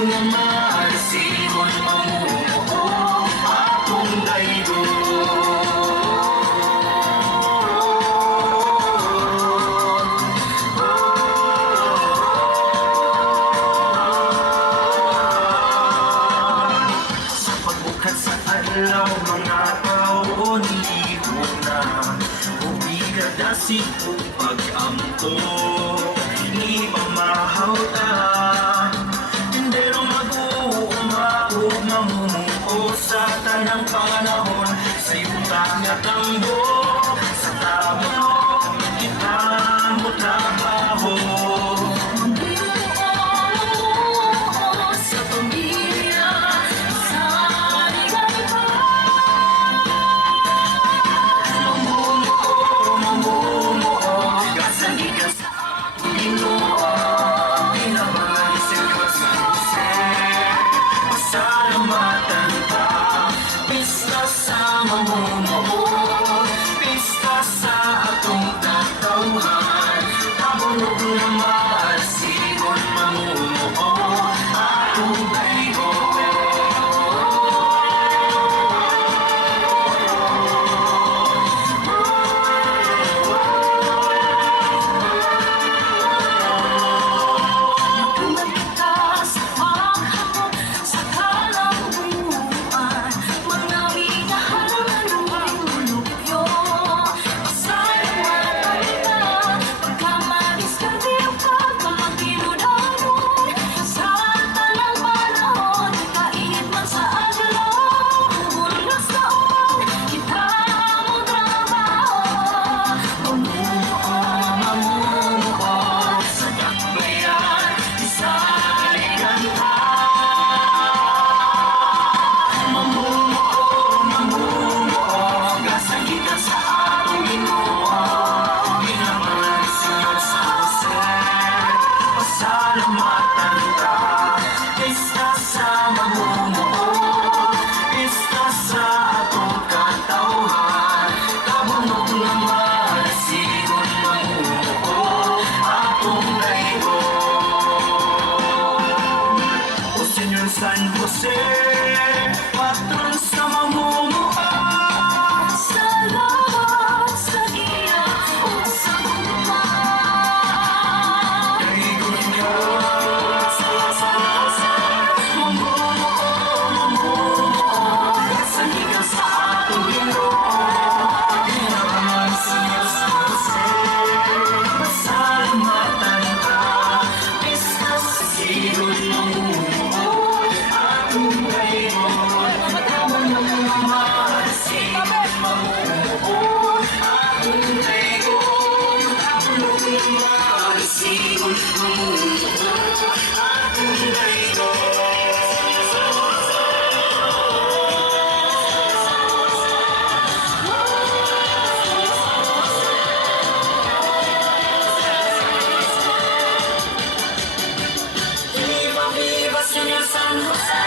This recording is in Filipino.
nga maarsigon mamumuo akong daygo. Sa pagbukat sa adlaw mga taon liho na ubigadasig o pag-amto ni pamahaw ta. Pero mag-uumao mamumuo sa tanang panganahon sa yuta nga tambo sa tamo kita mo trabaho. Mamumuo, pista sa atong katawhan, tabunog na maarsigon mamumuo atong daygo. San Jose, patron sa mamumuha. Salamat sa iya o sa guma. Daygon ka sa San Jose, mamumuo sa higang sa atong Ginoo. Ginaman sa iyo San Jose, pasalamatan ka, pista sa sigon mamumuo. Viva, viva, Señor San José.